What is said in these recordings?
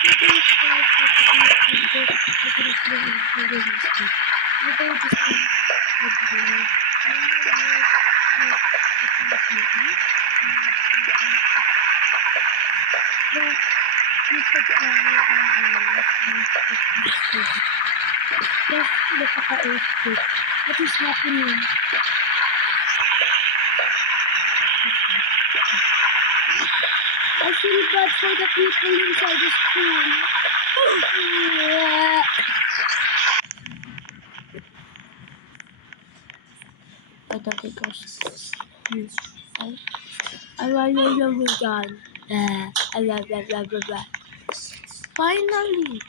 What is happening? I feel bad for the people inside the school. I thought it was I love done. Finally.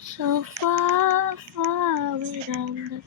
So far, far away down the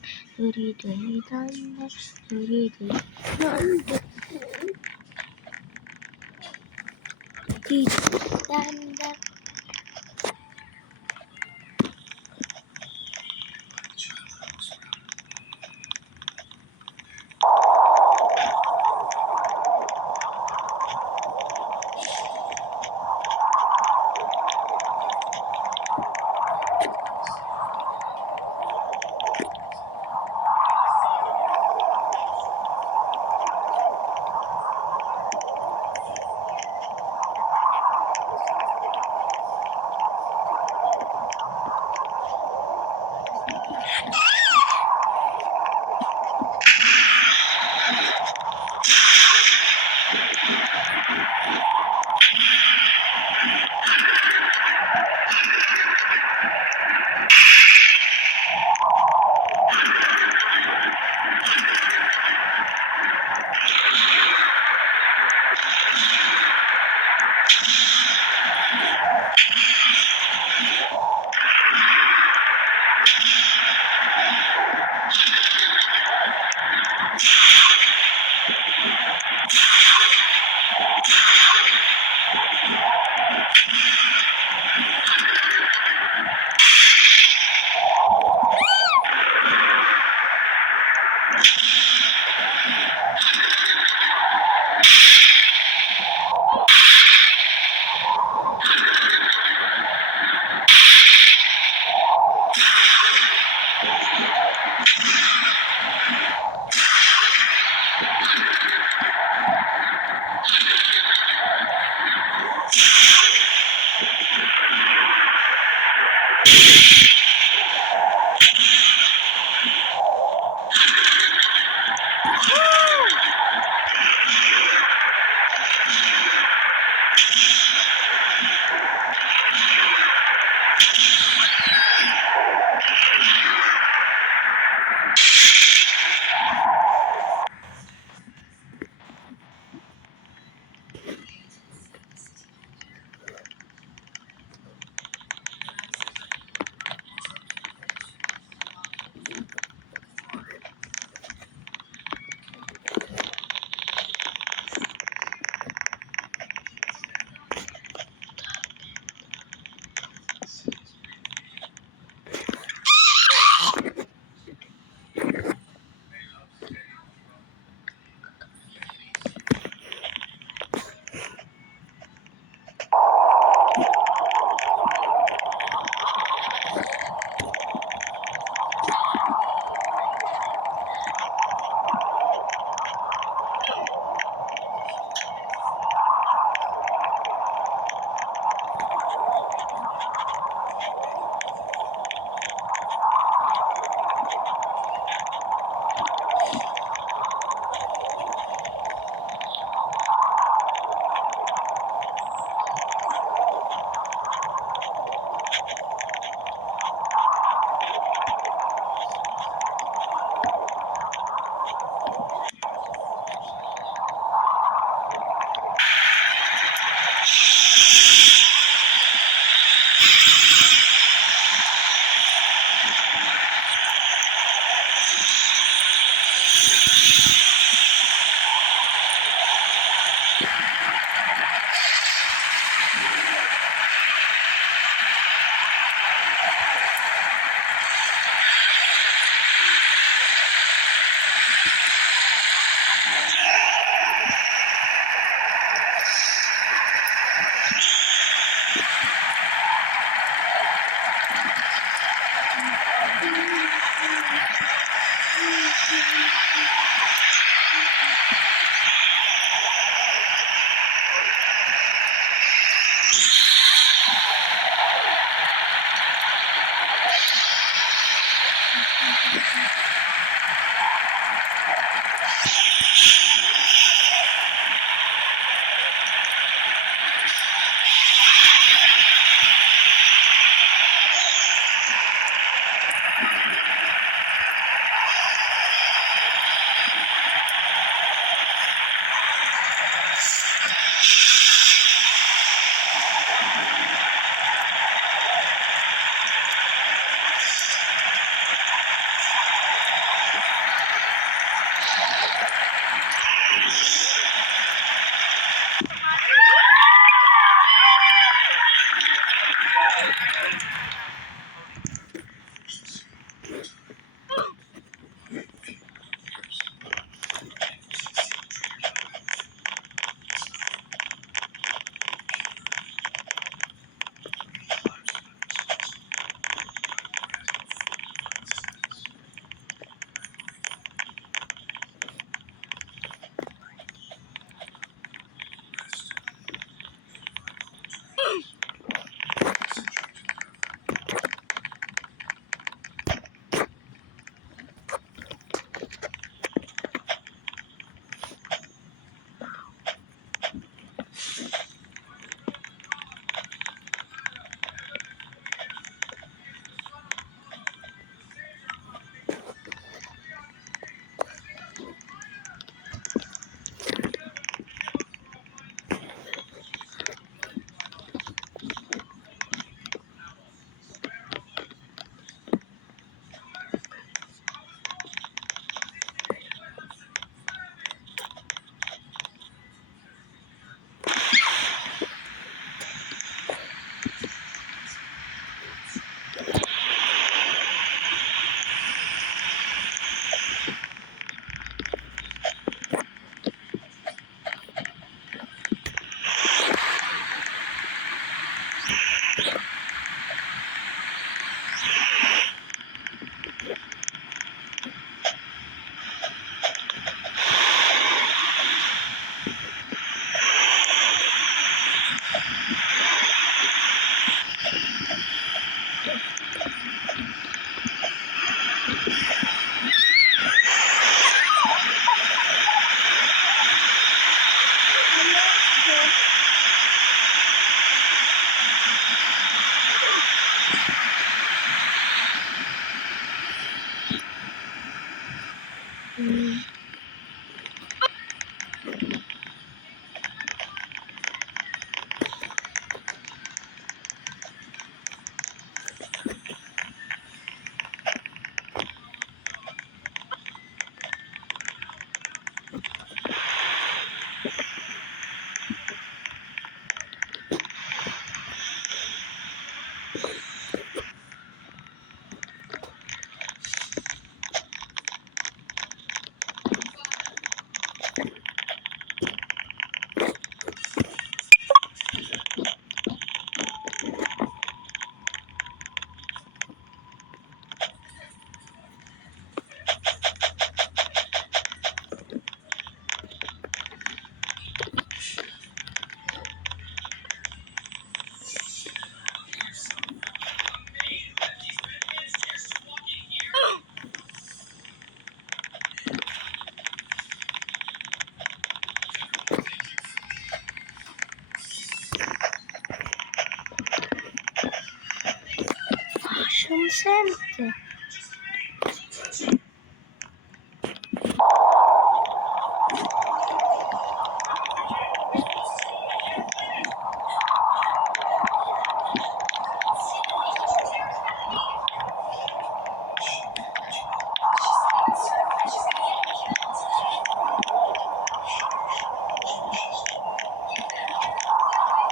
Sente.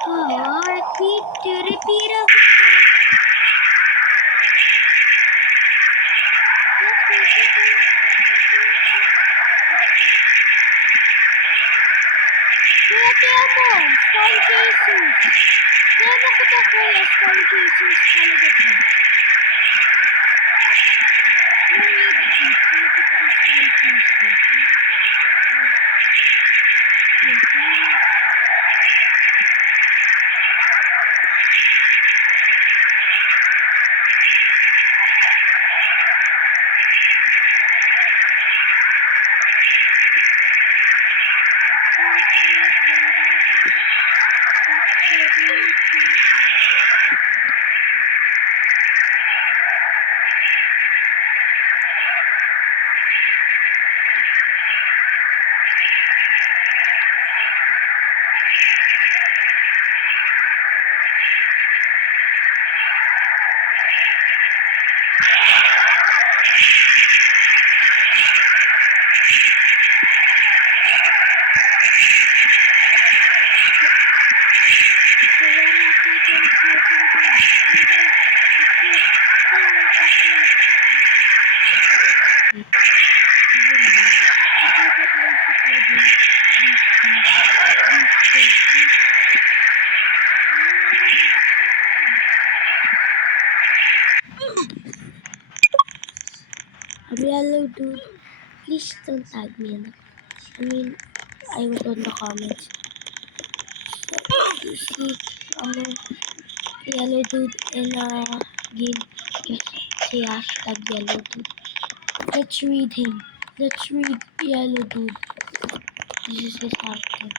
Oh, repeat. Kaya mo, Spawn Chasers. Kaya mo kita kuya, Spawn Chasers talaga to. Kaya kita Spawn Chasers. Yellow dude, please don't tag me. I will on the comments. You see, yellow dude in a game, just say hashtag yellow dude. Let's read him. Let's read yellow dude. This is his hashtag.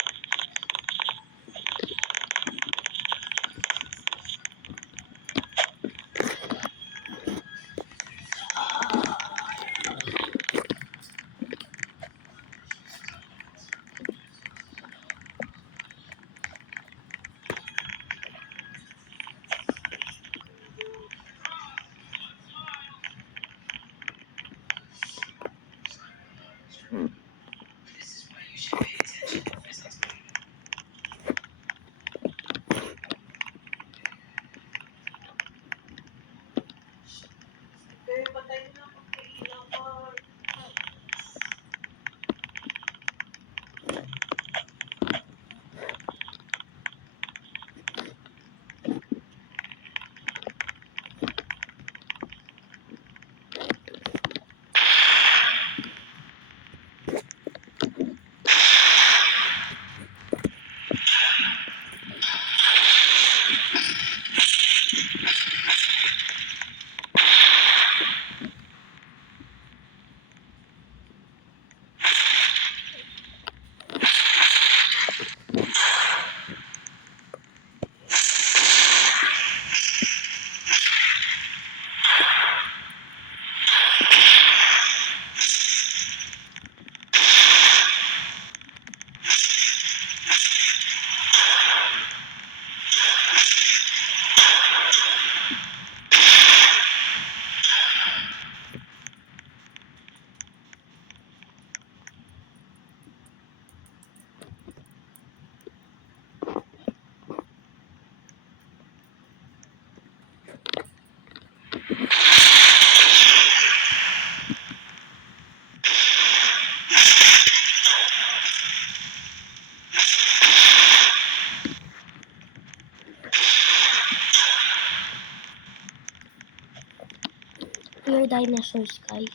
We are dinosaurs, guys.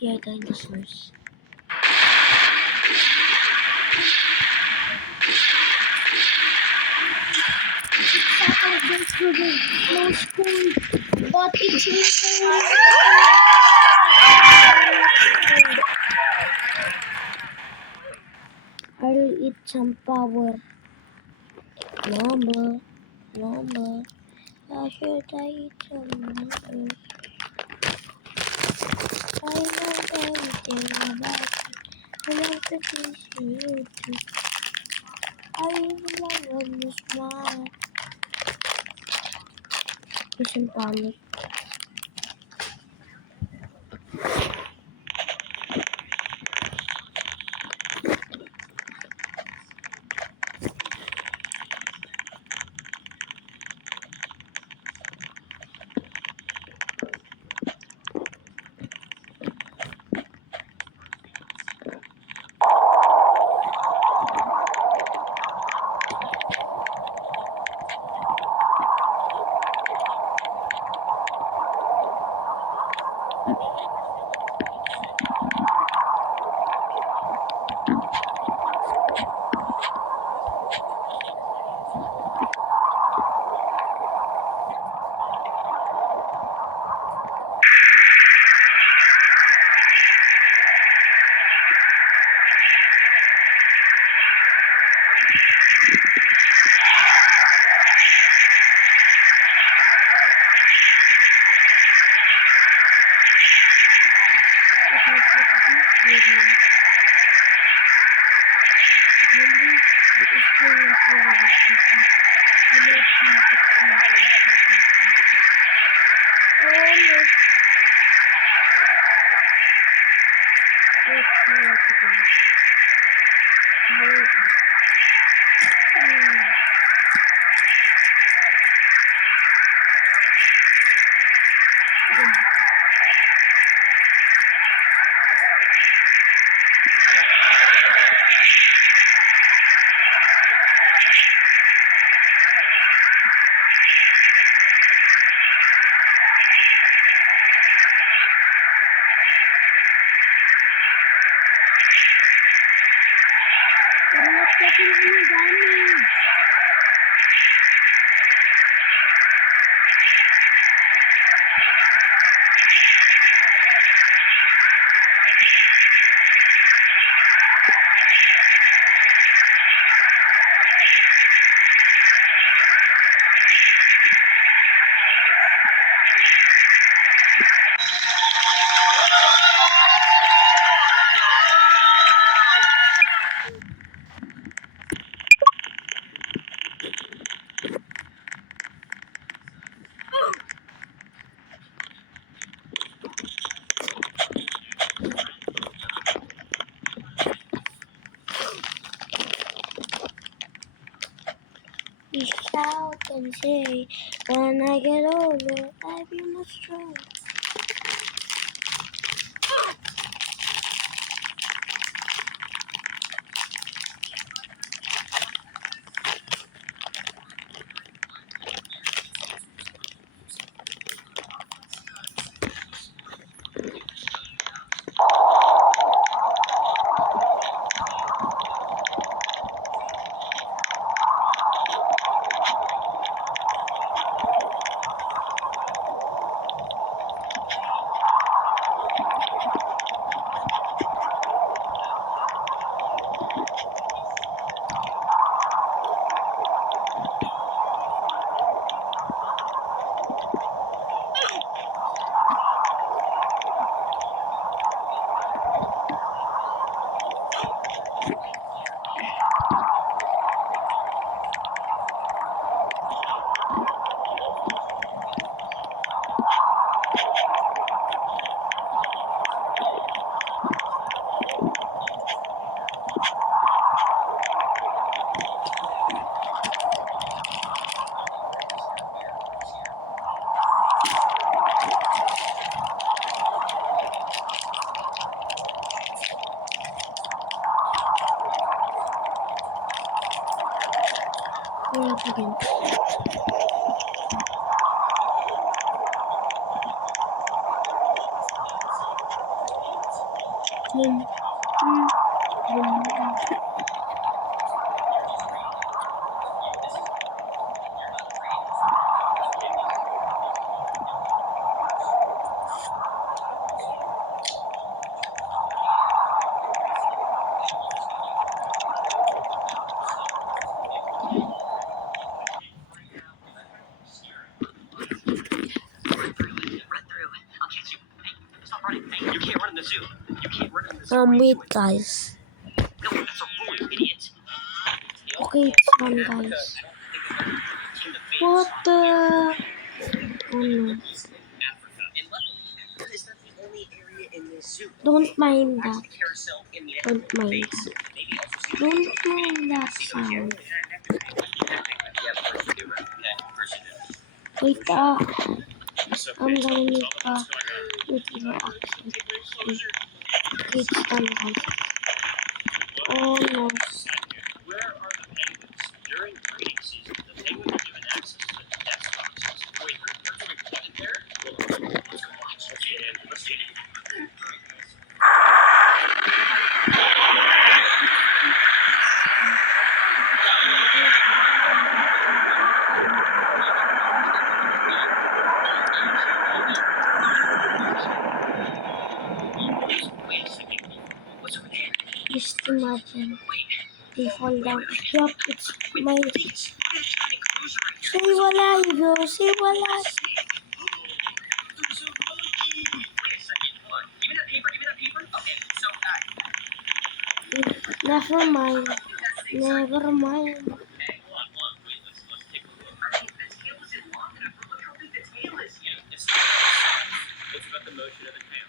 We are dinosaurs. Saturday, no school, but it's winter. I'll eat some power. Number. I should I eat some numbers? I know everything about it. I want to teach you too. I love when you smile. Mission panic. We shout and say, when I get older, I'll be much stronger. Once again. Wait, guys. Okay, it's done, guys. What the? Oh no. Don't mind that. Don't mind that. Don't mind that sound. Wait, I'm gonna make a video action. It's done, guys. Oh no. Just imagine they fall down. Yup, it's my. Say wala, bro. Say wala. Never mind. Never mind. Okay, hold on. Wait, let's take a look. Alright, the tail isn't long enough, but look how big the tail is. Yeah, it's not about the size. It's about the motion of the tail.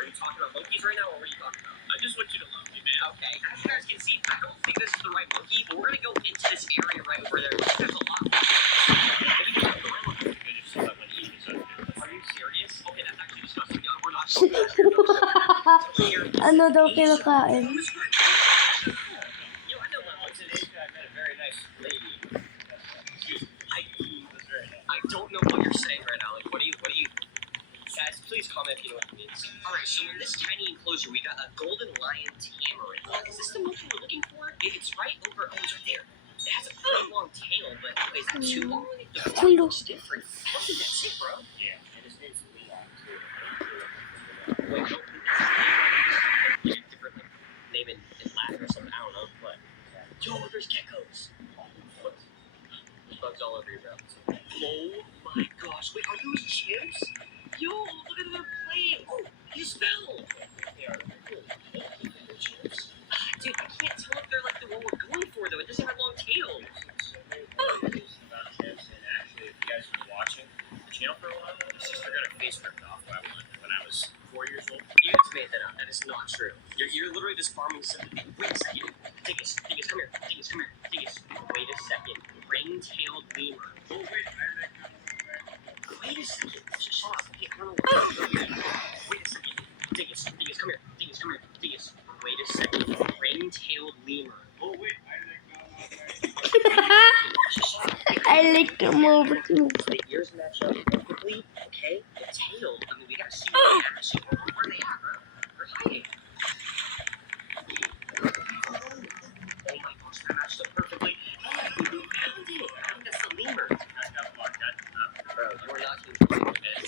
Are you talking about monkeys right now, or what are you talking about? I just want you to love me, man. Okay, as you guys can see, I don't think this is the right monkey, but we're gonna go into this area right over there. There's a lot. Maybe there's a gorilla. I just saw that one eating something. Are you serious? Okay, that's actually disgusting. No, we're not going there. Ano daw kinakain? Yo, I know my lunch today. I met a very nice lady. Excuse me. I don't know what you're saying right now. Like, what do you? Guys, please comment if you know what it means. Alright, so in this tiny enclosure, we got a golden lion tamarin. Is this the monkey we're looking for? It's right over. Oh, it's right there. It has a pretty long tail, but is it too long? The body looks different. I don't think that's it, bro. Yeah, and his name's Leon, too. Wait, no. Different name in Latin or something. I don't know. What? Yo, there's geckos. What? There's bugs all over your bro. Oh my gosh. Wait, are those chimps? Yo, look at them playing. Oh, you spell. They are cool. They're chimps. Dude, I can't tell if they're like the one we're going for, though. It doesn't have long tails. About chimps, and actually, if you guys were watching the channel for a while, my sister got her face ripped off by one when I was 4 years old. You just made that up. That is not true. You're literally just farming sympathy. Wait a second. Dingus, come here. Dingus. Wait a second. Ring-tailed lemur. Oh, wait. Wait a second. Shut up. Okay, I don't know. Wait a second. Dingus, come here. Dingus. Wait a second. Ring-tailed lemur. Oh, wait. Shut up. I like to move. The ears match up perfectly, okay? The tail, I mean, we gotta see where they're at. Where are they at, bro? They're hiding. Oh my gosh, that matched up perfectly. Hey, we found it. I think that's the lemur. Bro, you are not controlling it, man.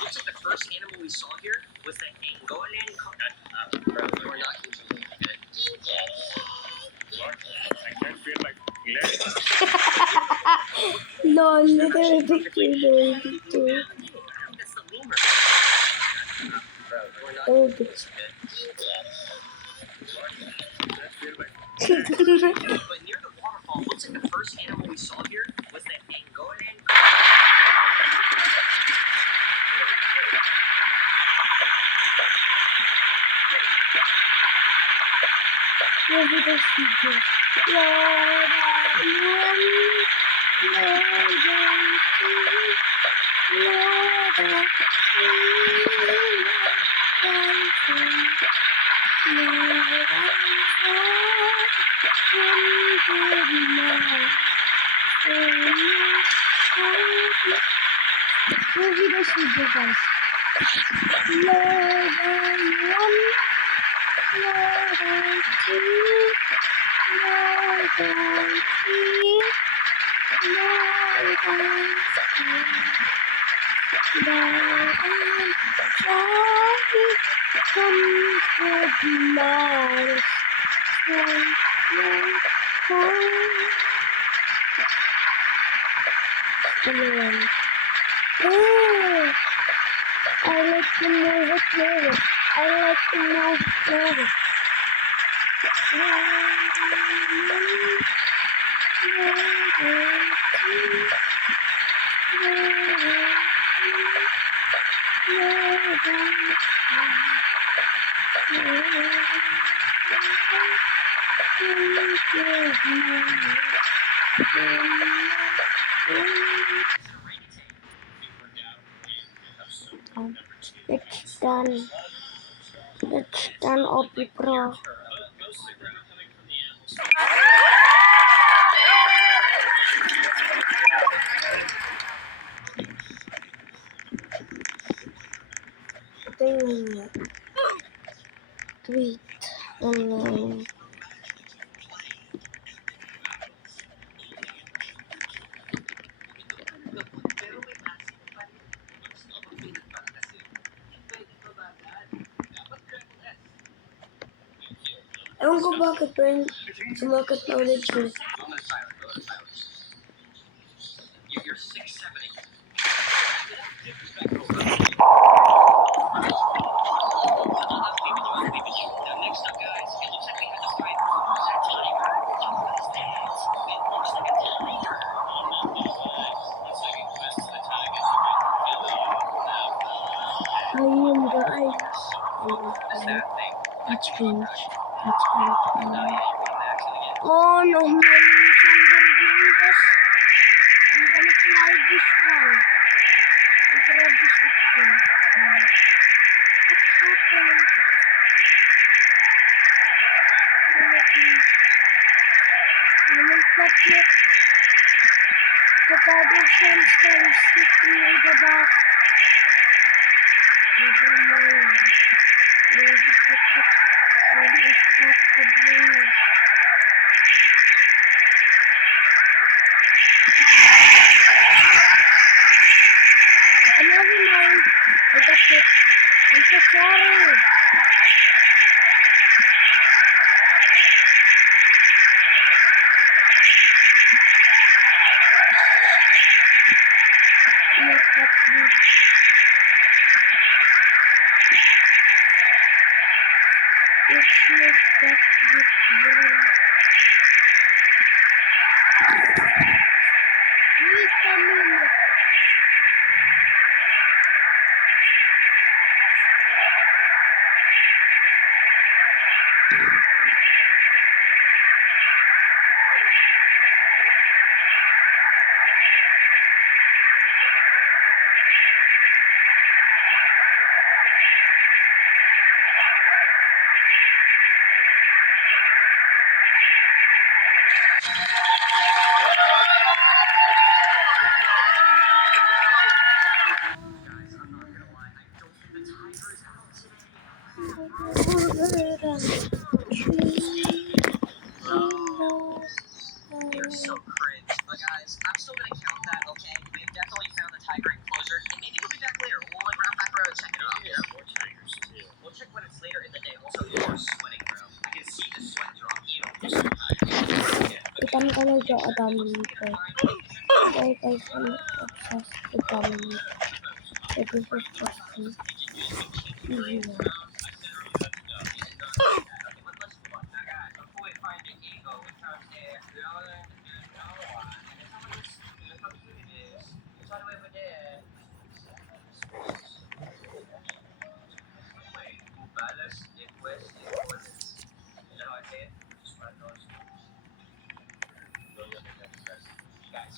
Looks like the first animal we saw here was the Angolan cock. Bro, you are not controlling it, man. I can't feel my legs. Lol, look at the picture. That's the lemur. Bro, you are not Oh, controlling bitch. it, man. But near the waterfall, looks like the first animal we saw here was the Angolan. Look at the picture. Oh, I like to move it. I like to move it. It's done. It's done, Opi Pro. Tweet. Ewan ko bakit pa rin sumakat na ulit siya. You're 6'7". eyes. What's that thing? That's Finch. That's Finch. Oh, Oh no, may Sander Vingas. I'm gonna fly this one. I'm gonna this action. What happened? I'm gonna cut it. The body sense can stick me in the back. Nevermore. Maybe the cut will stop the blue. Never mind. I got it. I'm so sorry. Look at me. It's not that good, bro. Wait a minute. You're so cringe. But guys, I'm still gonna count that, okay? We have definitely found the tiger enclosure, and maybe we'll be back later. We'll like wrap back around and check it out. Maybe there's more tigers too. We'll check when it's later in the day. Also, you are sweating, bro. I can see the sweat drop. You don't just Ikan ka na dyan, Dominator. Why guys, I'm obsessed with Dominator. So this is just an easy one.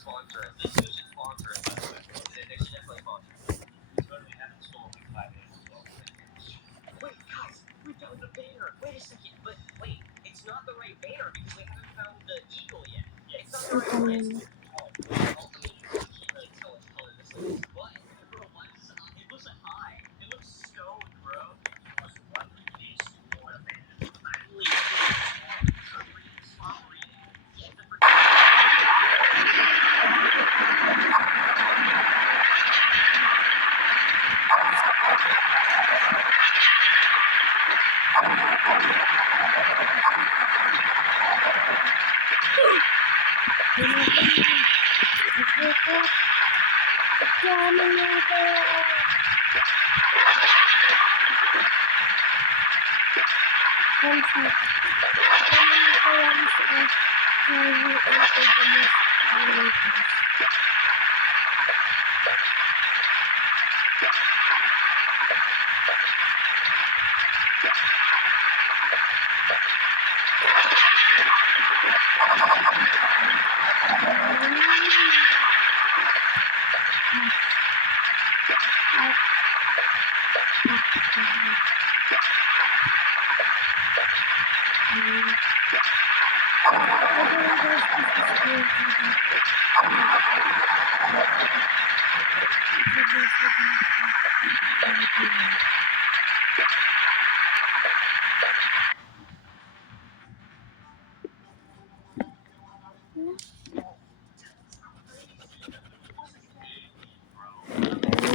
Sponsor us. This should sponsor us. They should definitely sponsor us. Totally haven't stolen like 5 minutes ago. Wait, guys, we found the bear. Wait a second, but wait, it's not the right bear because we haven't found the eagle yet. It's not the right Ikan one. yun. I can't really tell which color this is, but bro, it looks like high. It looks stoned, bro. Stop reading. Stop reading. The Dominator! Fun fact. Dominator runs off tiny antagonist Dominators.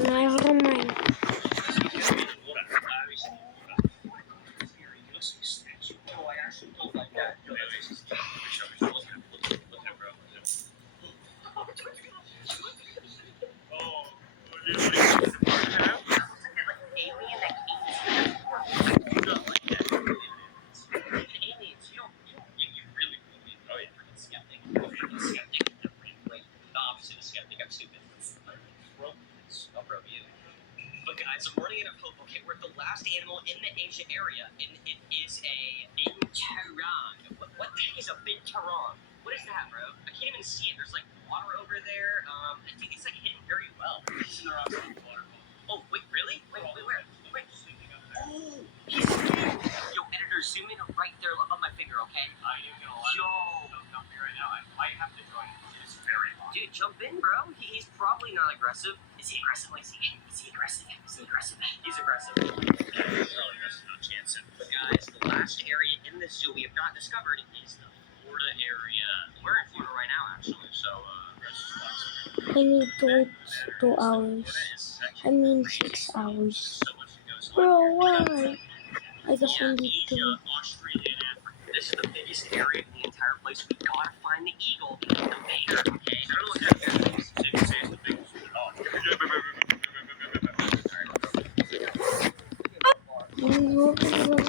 Never mind. Oh, I actually don't like that. Look at it, bro. Alien that came to aliens, you really believe. Oh yeah. Freaking skeptic. Freaking skeptic. Wait, the opposite of skeptic. I'm stupid. Bro, I'll probe you. But guys, guys, I'm running out of hope. Okay, we're at the last animal in the Asia area, and it is a binturong. What the heck is a binturong? What is that, bro? I can't even see it. There's like water over there. I think it's like hidden very well. It's in the rock waterfall. Oh, wait, really? Wait, where? Wait. Sleeping up there. Oh, he's there. Yo, editor, zoom in right there above my finger, okay? I ain't gonna lie. Yo. Don't dump me right now. I might have to join. It's very hot. Dude, jump in, bro. He's probably not aggressive. Is he aggressive? Is he aggressive? Is he aggressive? He's aggressive. Probably best not chance it. But guys, the last area in this zoo we have not discovered is the Florida area. We're in Florida right now, actually. So, rest spots. I need to wait 2 hours. Florida is such I mean 6 hours. so much that goes on. Bro, why? I just Yeah, wanted Asia, to. Australia, and Africa. This is the biggest area in the entire place. We gotta find the eagle and the bear, okay? I don't know what that bear is. So you can say it's the biggest food on. No, I just do this.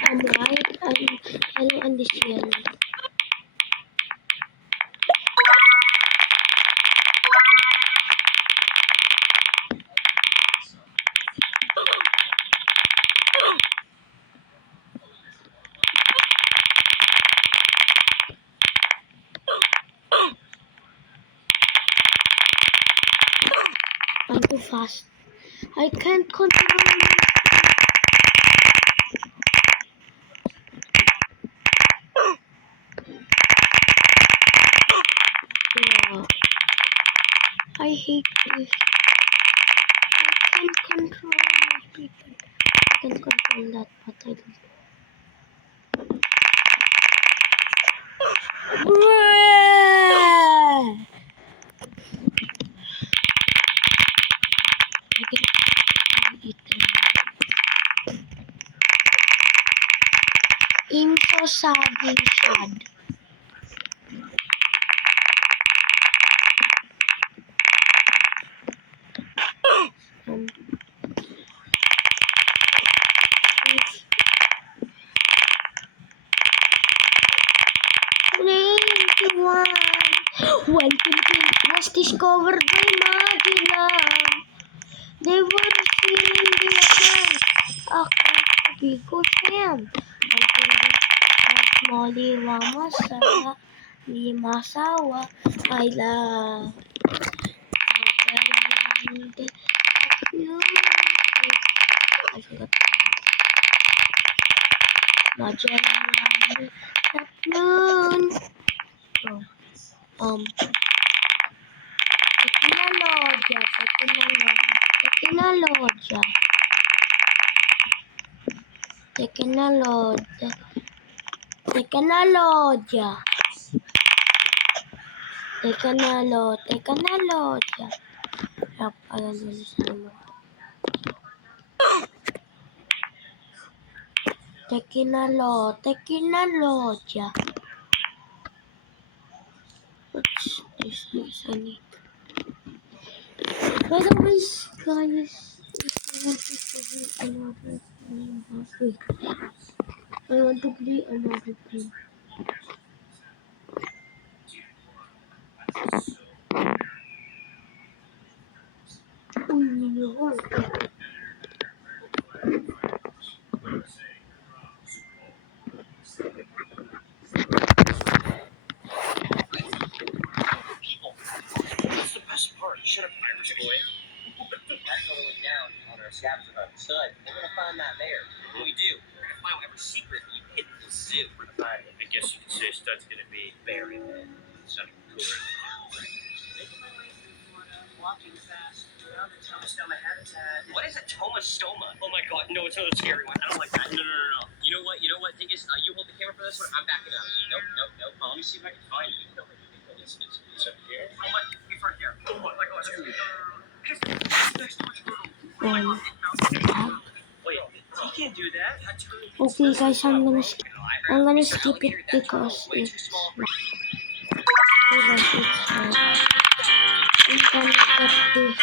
I'm white, I'm yellow, and this yellow. I'm too fast. I can't control it. Yeah. I hate this. I can't control my people. I can control that, but I don't. Bruh! I can eat them. I'm so sad. When Philippines was discovered by Magellan, they were seen in Vietnam. Ako, Bigo Sam. When Philippines Molly Wamasa, Limasawa, I love. I forgot. Magellan at noon. Oh, Tecnologia. Harap pala dun sa ano. Tecnologia. What's this? I need. By the way, guys, I want to play another game. People, that's the best part. Shut up, Irish boy. That's what we look down on our scavenger hunt. Stud, we're gonna find that bear. What do we do? We're gonna find whatever secret you hid in the zoo. We're gonna find it. I guess you could say Stud's gonna be buried. Sounding cooler. What is a tomostoma? Oh my god, no, it's another scary one. I don't like that. No. You know what? Dingus, you hold the camera for this one. I'm backing up. Nope. Let me see if I can find you. It's up here. Oh my, it's right there. Oh my god, dude. Wait, TK, can't do that. Okay guys, I'm gonna skip it because it's okay, guys, it's I'm gonna get this.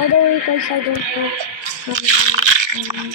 By the way, guys, I don't know how many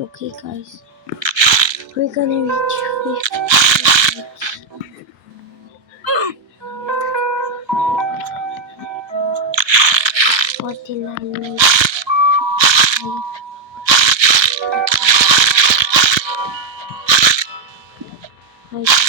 Okay, guys, we're gonna reach 50 minutes. 49 minutes. Right.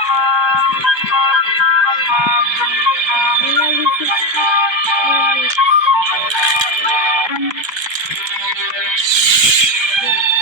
Finally 50 minutes. If I reach this video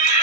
will